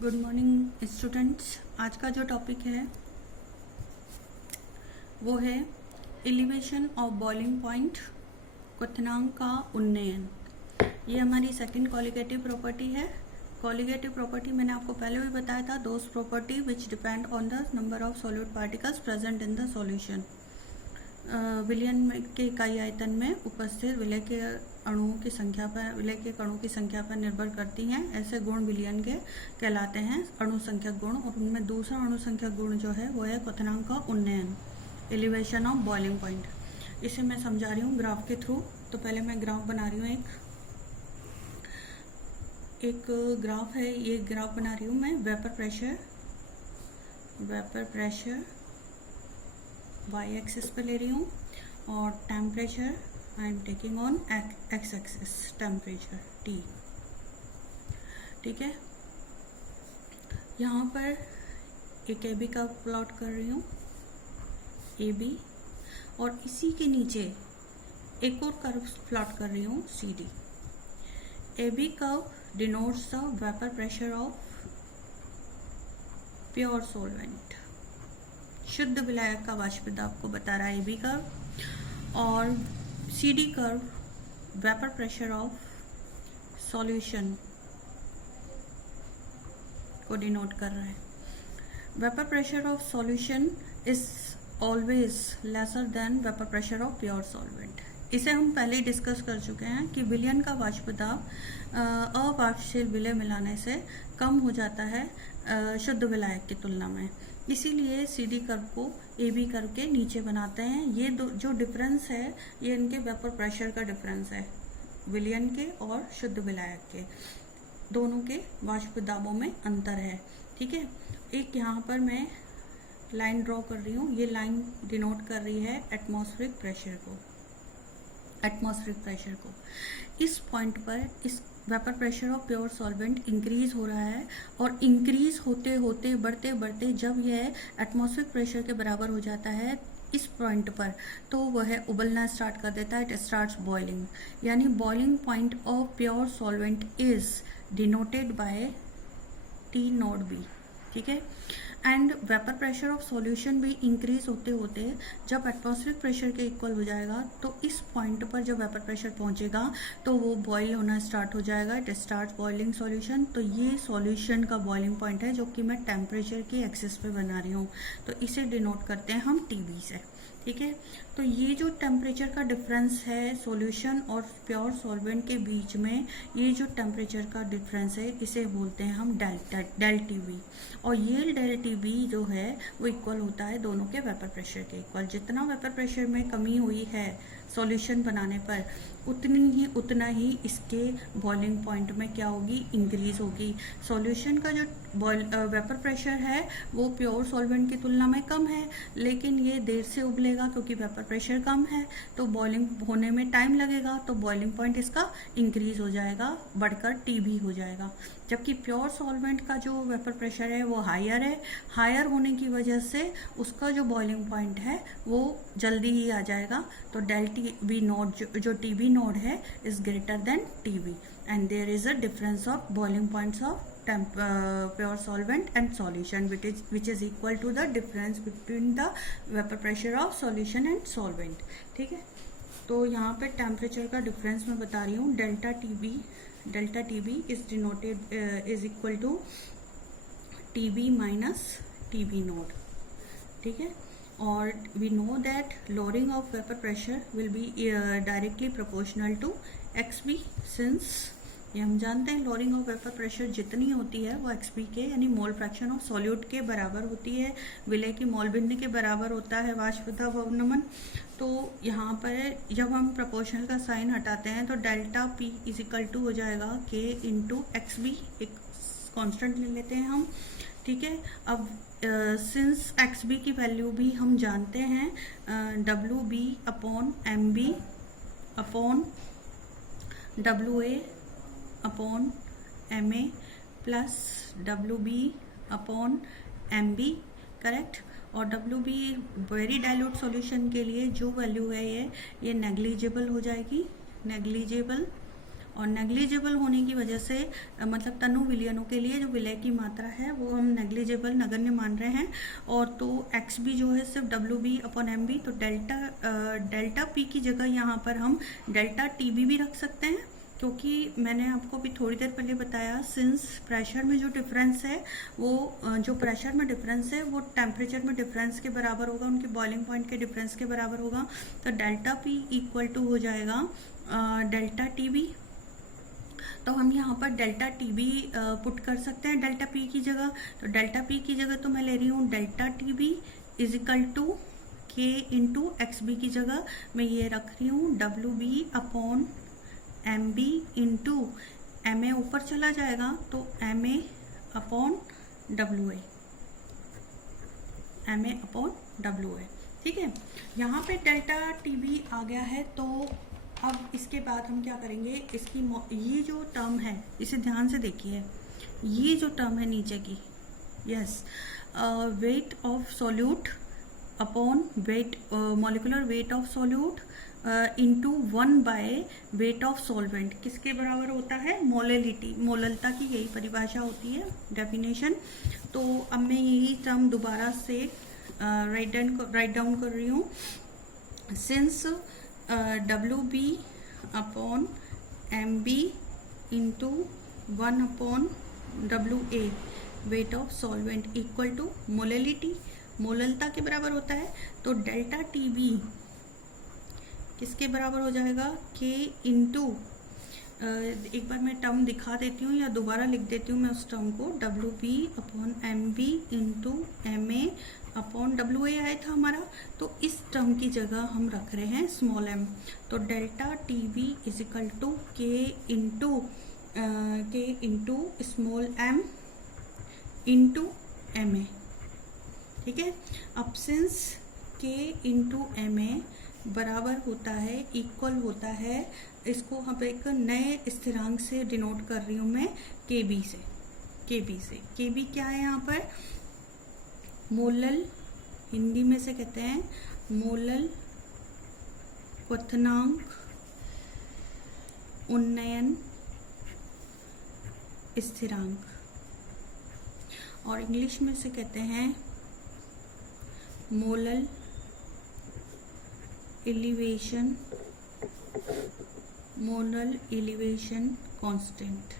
Good morning students. आज का जो टॉपिक है वो है एलिवेशन ऑफ बॉइलिंग पॉइंट, क्वथनांक का उन्नयन। ये हमारी सेकंड कॉलिगेटिव प्रॉपर्टी है। कॉलिगेटिव प्रॉपर्टी मैंने आपको पहले भी बताया था, those property which depend on the number of solid particles present in the solution. विलयन के इकाई आयतन में उपस्थित विलय के अणुओं की संख्या पर, विलय के कणों की संख्या पर निर्भर करती हैं। ऐसे गुण विलयन के कहलाते हैं अणु संख्यक गुण, और उनमें दूसरा अणु संख्यक गुण जो है वो है क्वथनांक का उन्नयन, एलिवेशन ऑफ बॉइलिंग पॉइंट। इसे मैं समझा रही हूँ ग्राफ के थ्रू। तो पहले मैं ग्राफ बना रही हूँ, एक ग्राफ है, ये ग्राफ बना रही हूँ मैं। वेपर प्रेशर वाई एक्सिस पे ले रही हूँ, और temperature I am taking on x axis, temperature T। ठीक है, यहाँ पर एक AB का प्लॉट कर रही हूँ, AB, और इसी के नीचे एक और कर्व प्लॉट कर रही हूँ, CD। AB curve denotes the vapour pressure of pure solvent, शुद्ध विलायक का वाष्प दाब को बता रहा है AB कर्व, और CD curve vapour pressure of solution को डिनोट कर रहा है। Vapour pressure of solution is always lesser than vapour pressure of pure solvent. इसे हम पहले ही डिस्कस कर चुके हैं कि विलयन का वाष्प दाब अवाष्पशील विलय मिलाने से कम हो जाता है शुद्ध विलायक की तुलना में। इसीलिए CD कर्व को AB कर्व के नीचे बनाते हैं। ये जो डिफरेंस है ये इनके वेपर प्रेशर का डिफरेंस है, विलयन के और शुद्ध विलायक के, दोनों के वाष्प दाबों में अंतर है। ठीक है, एक यहाँ पर मैं लाइन ड्रॉ कर रही हूँ, ये लाइन डिनोट कर रही है एटमॉस्फेरिक प्रेशर को। इस पॉइंट पर इस vapour pressure of pure solvent increase हो रहा है, और इंक्रीज होते होते बढ़ते बढ़ते जब यह एटमॉस्फेरिक प्रेशर के बराबर हो जाता है इस पॉइंट पर, तो वह उबलना स्टार्ट कर देता है, इट स्टार्ट्स बॉइलिंग। यानी boiling point of pure solvent is denoted by T note B। ठीक है, and vapour pressure of solution भी इंक्रीज होते होते जब एटमॉस्फेरिक प्रेशर के इक्वल हो जाएगा, तो इस पॉइंट पर जब वेपर प्रेशर पहुंचेगा तो वो बॉयल होना स्टार्ट हो जाएगा, इट स्टार्ट बॉइलिंग सॉल्यूशन। तो ये सॉल्यूशन का बॉइलिंग पॉइंट है जो कि मैं टेम्परेचर की एक्सिस पे बना रही हूँ, तो इसे डिनोट करते हैं हम TB से। ठीक है, तो ये जो टेम्परेचर का डिफरेंस है सॉल्यूशन और प्योर सॉल्वेंट के बीच में, ये जो टेम्परेचर का डिफरेंस है इसे बोलते हैं हम डेल TB। और ये डेल TB जो है वो इक्वल होता है दोनों के वेपर प्रेशर के इक्वल। जितना वेपर प्रेशर में कमी हुई है सॉल्यूशन बनाने पर, उतना ही इसके बॉइलिंग पॉइंट में क्या होगी, इंक्रीज होगी। सॉल्यूशन का जो वेपर प्रेशर है वो प्योर सॉल्वेंट की तुलना में कम है, लेकिन ये देर से उबलेगा क्योंकि वेपर प्रेशर कम है, तो बॉइलिंग होने में टाइम लगेगा, तो बॉइलिंग पॉइंट इसका इंक्रीज हो जाएगा, बढ़कर TB हो जाएगा। जबकि प्योर सॉल्वेंट का जो वेपर प्रेशर है वो हायर है, हायर होने की वजह से उसका जो बॉइलिंग पॉइंट है वो जल्दी ही आ जाएगा। तो डेल TB नोड जो TB नोड है is greater than TB, and there is a difference of boiling points of pure solvent and solution which is equal to the difference between the vapor pressure of solution and solvent। ठीक है, तो यहाँ पे temperature का difference मैं बता रही हूँ, delta TB is denoted is equal to TB minus TB naught. ठीक है, और we know that lowering of vapor pressure will be directly proportional to XB, since ये हम जानते हैं लॉरिंग ऑफ वेपर प्रेशर जितनी होती है वो XB के यानी मोल फ्रैक्शन ऑफ सॉल्यूट के बराबर होती है, विलय की मोल भिन्न के बराबर होता है वाष्प दाब अवनमन। तो यहाँ पर जब हम प्रोपोर्शनल का साइन हटाते हैं तो delta P is equal to हो जाएगा K इंटू XB, एक कांस्टेंट ले लेते हैं हम। ठीक है, अब सिंस XB की वैल्यू भी हम जानते हैं, WB upon MB upon WA upon MA plus WB upon MB, correct. और WB वेरी डाइल्यूट सॉल्यूशन के लिए जो वैल्यू है ये नेग्लिजिबल हो जाएगी, नेग्लिजिबल, और नेग्लिजिबल होने की वजह से मतलब तनु विलयनों के लिए जो विलय की मात्रा है वो हम नेग्लिजिबल नगण्य मान रहे हैं। और तो एक्स बी जो है सिर्फ W B upon M B, तो डेल्टा पी की जगह यहाँ पर हम डेल्टा टी बी भी रख सकते हैं, क्योंकि मैंने आपको अभी थोड़ी देर पहले बताया सिंस प्रेशर में जो डिफरेंस है वो जो प्रेशर में डिफरेंस है वो टेम्परेचर में डिफरेंस के बराबर होगा, उनके बॉइलिंग पॉइंट के डिफरेंस के बराबर होगा। तो डेल्टा पी इक्वल टू हो जाएगा डेल्टा टी बी। तो हम यहाँ पर डेल्टा टी बी पुट कर सकते हैं डेल्टा पी की जगह। तो डेल्टा पी की जगह तो मैं ले रही हूँ delta T B is equal to K into X B की जगह मैं ये रख रही हूँ W B upon M B into M A ऊपर चला जाएगा तो M A upon W A, M A upon W A. ठीक है, यहाँ पे डेल्टा टी बी आ गया है। तो अब इसके बाद हम क्या करेंगे, इसकी ये जो टर्म है इसे ध्यान से देखिए, ये जो टर्म है नीचे की, yes, weight of solute upon weight molecular weight of solute into 1 by weight of solvent किसके बराबर होता है, मोलैलिटी, मोललता की यही परिभाषा होती है, डेफिनेशन। तो अब मैं यही टर्म दोबारा से राइट डाउन कर रही हूँ। Since W B upon M B into 1 upon W A weight of solvent equal to molality, मोललता के बराबर होता है। तो डेल्टा टी बी किसके बराबर हो जाएगा, के इंटू, एक बार मैं टर्म दिखा देती हूँ या दोबारा लिख देती हूँ मैं उस टर्म को, W B upon M B into M A upon W A आया था हमारा। तो इस टर्म की जगह हम रख रहे हैं स्मॉल एम। तो delta T B is equal to K into small m into M A. ठीक है, अब सिंस के इंटू एम ए बराबर होता है, इक्वल होता है, इसको हम एक नए स्थिरांक से डिनोट कर रही हूँ मैं, के बी से। के बी क्या है यहाँ पर, मोलल, हिंदी में से कहते हैं मोलल क्वथनांक उन्नयन स्थिरांक, और इंग्लिश में से कहते हैं molal elevation constant,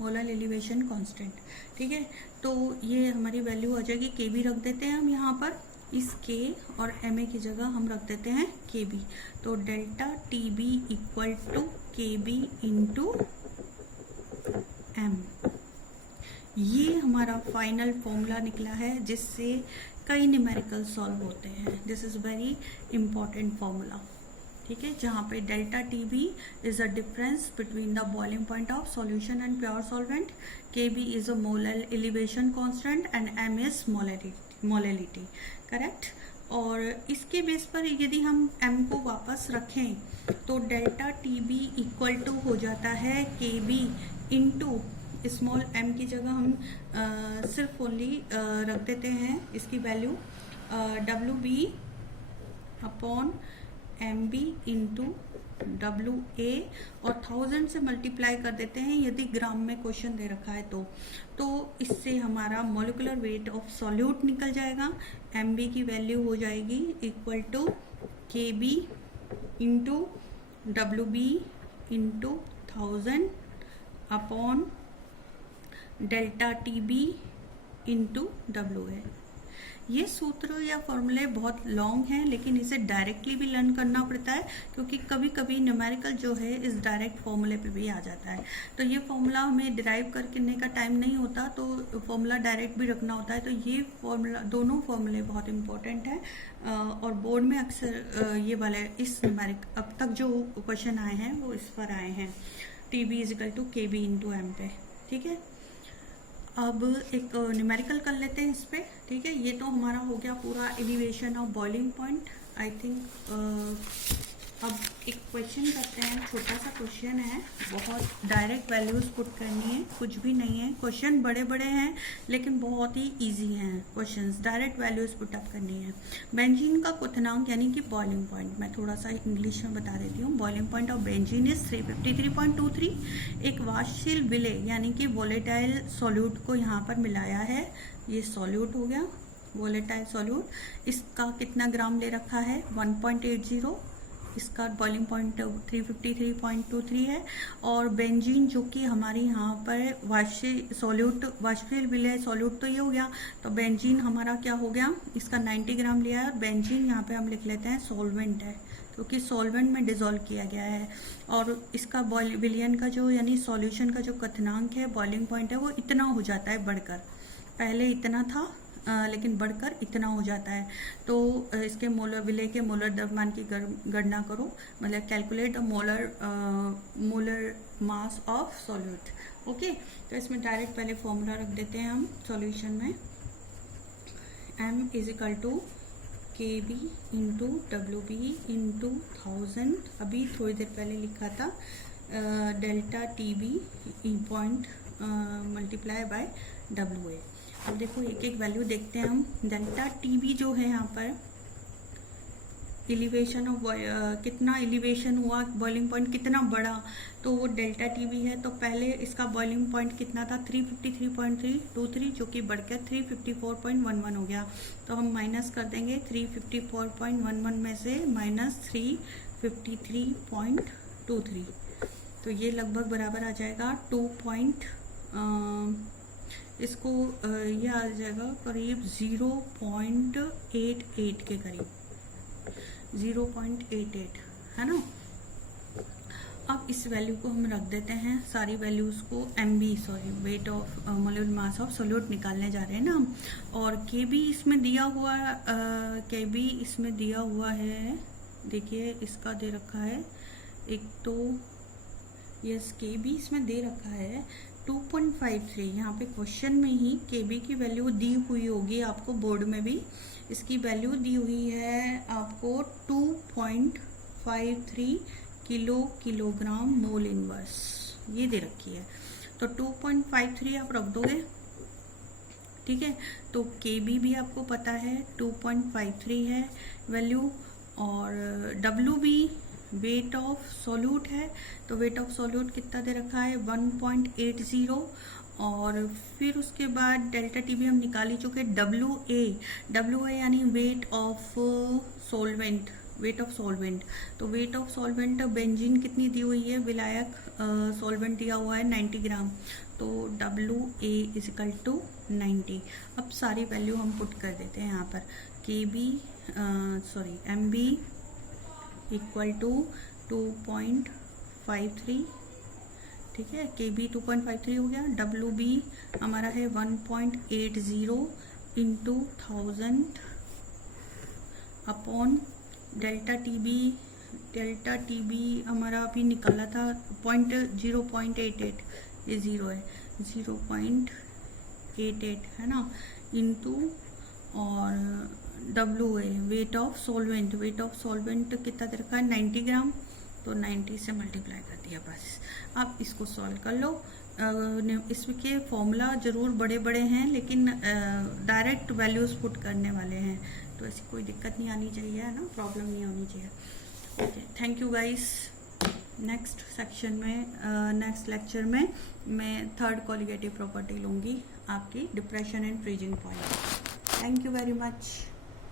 molal elevation constant. ठीक है, तो ये हमारी वैल्यू आ जाएगी, के बी रख देते हैं हम यहाँ पर, इस के और एम ए की जगह हम रख देते हैं के बी। तो delta T B equal to K B into M, ये हमारा फाइनल फॉर्मूला निकला है जिससे कई न्यूमेरिकल सॉल्व होते हैं। This is very important formula. ठीक है, जहाँ पे delta T B is a difference between the boiling point of solution and pure solvent, K B is a molal elevation constant and M is molality, correct. और इसके base पर यदि हम m को वापस रखें तो delta T B equal to हो जाता है के बी इंटू स्मॉल m की जगह हम सिर्फ ओनली रख देते हैं इसकी value W B upon M B into W A, और 1000 से मल्टीप्लाई कर देते हैं यदि ग्राम में क्वेश्चन दे रखा है तो इससे हमारा मॉलिक्यूलर वेट ऑफ सॉल्यूट निकल जाएगा। एम बी की वैल्यू हो जाएगी equal to K B into W B into 1000 upon delta T B into W A. ये सूत्र या फॉर्मूले बहुत लॉन्ग हैं, लेकिन इसे डायरेक्टली भी लर्न करना पड़ता है क्योंकि कभी कभी न्यूमेरिकल जो है इस डायरेक्ट फॉर्मूले पे भी आ जाता है। तो ये फॉर्मूला हमें डिराइव करने का टाइम नहीं होता, तो फॉर्मूला डायरेक्ट भी रखना होता है। तो ये फॉर्मूला, दोनों फॉर्मूले बहुत इंपॉर्टेंट है और बोर्ड में अक्सर ये वाले इस न्यूमेरिक अब तक जो क्वेश्चन आए हैं वो इस पर आए हैं, T B is equal to K B into M पे। ठीक है, अब एक न्यूमेरिकल कर लेते हैं इस पे। ठीक है, ये तो हमारा हो गया पूरा elevation of boiling point. I think अब एक क्वेश्चन करते हैं, छोटा सा क्वेश्चन है, बहुत डायरेक्ट वैल्यूज़ पुट करनी है, कुछ भी नहीं है। क्वेश्चन बड़े बड़े हैं लेकिन बहुत ही इजी हैं questions, direct values put up करनी है। बेंजीन का क्वथनांक यानी कि बॉइलिंग पॉइंट, मैं थोड़ा सा इंग्लिश में बता देती हूँ। Boiling point of benzene is 353.23। एक वाष्पशील विलेय यानी कि वोलेटाइल सॉल्यूट को यहाँ पर मिलाया है, ये सॉल्यूट हो गया वोलेटाइल सॉल्यूट। इसका कितना ग्राम ले रखा है 1.80, इसका बॉइलिंग पॉइंट 353.23 है। और बेंजीन जो कि हमारी यहाँ पर वाष्पशील विलेय सॉल्यूट तो ये हो गया, तो बेंजीन हमारा क्या हो गया, इसका 90 ग्राम लिया है। और बेंजीन यहाँ पे हम लिख लेते हैं सॉल्वेंट है, क्योंकि सॉल्वेंट में डिसॉल्व किया गया है। और इसका विलयन का जो यानी सॉल्यूशन का जो क्वथनांक है, बॉइलिंग पॉइंट है, वो इतना हो जाता है बढ़कर, पहले इतना था लेकिन बढ़कर इतना हो जाता है। तो इसके मोलर विलेय के मोलर द्रव्यमान की गणना करो, मतलब calculate the molar mass of solute. Okay, तो इसमें डायरेक्ट पहले फॉर्मूला रख देते हैं हम सॉल्यूशन में। M = KB into WB into 1000, अभी थोड़ी देर पहले लिखा था, delta TB point multiply by WA। अब देखो एक एक वैल्यू देखते हैं हम। डेल्टा TB जो है यहाँ पर एलिवेशन ऑफ कितना एलिवेशन हुआ, बॉइलिंग पॉइंट कितना बढ़ा, तो वो डेल्टा TB है। तो पहले इसका बॉइलिंग पॉइंट कितना था 353.323, जो कि बढ़कर 354.11 हो गया। तो हम माइनस कर देंगे 354.11 में से माइनस 353.23, तो ये लगभग बराबर आ जाएगा 2 इसको ये आ जाएगा करीब 0.88 के करीब, 0.88 है ना। अब इस वैल्यू को हम रख देते हैं, सारी वैल्यूज़ को weight of molar mass of solute निकालने जा रहे हैं ना हम। और KB इसमें दिया हुआ है, देखिए इसका दे रखा है एक तो, यस KB इसमें दे रखा है 2.53। यहाँ पे क्वेश्चन में ही KB की वैल्यू दी हुई होगी आपको, बोर्ड में भी इसकी वैल्यू दी हुई है आपको 2.53 किलोग्राम मोल इनवर्स, ये दे रखी है। तो 2.53 आप रख दोगे, ठीक है। तो KB भी आपको पता है 2.53 है वैल्यू, और WB वेट ऑफ सॉल्यूट है, तो वेट ऑफ सॉल्यूट कितना दे रखा है 1.80। और फिर उसके बाद डेल्टा TB हम निकाल ही चुके। WA यानी वेट ऑफ सॉल्वेंट, तो वेट ऑफ सॉल्वेंट बेंजीन कितनी दी हुई है, विलायक सॉल्वेंट दिया हुआ है 90 ग्राम, तो WA = 90। अब सारी वैल्यू हम पुट कर देते हैं यहाँ पर। MB = 2.53, ठीक है, KB 2.53 हो गया। WB हमारा है 1.80 इंटू 1000 अपॉन डेल्टा TB हमारा अभी निकाला था 0.88, ये 0 है, 0.88 है ना, इंटू और WA वेट ऑफ सॉल्वेंट कितना दे रखा है 90 ग्राम, तो 90 से मल्टीप्लाई कर दिया बस। आप इसको सॉल्व कर लो। इसके फॉर्मूला ज़रूर बड़े बड़े हैं लेकिन डायरेक्ट वैल्यूज़ पुट करने वाले हैं, तो ऐसी कोई दिक्कत नहीं आनी चाहिए, है ना, प्रॉब्लम नहीं होनी चाहिए। Okay, thank you guys. Next section में नेक्स्ट लेक्चर में मैं थर्ड कॉलिगेटिव प्रॉपर्टी लूँगी आपकी, depression and freezing point. Thank you very much.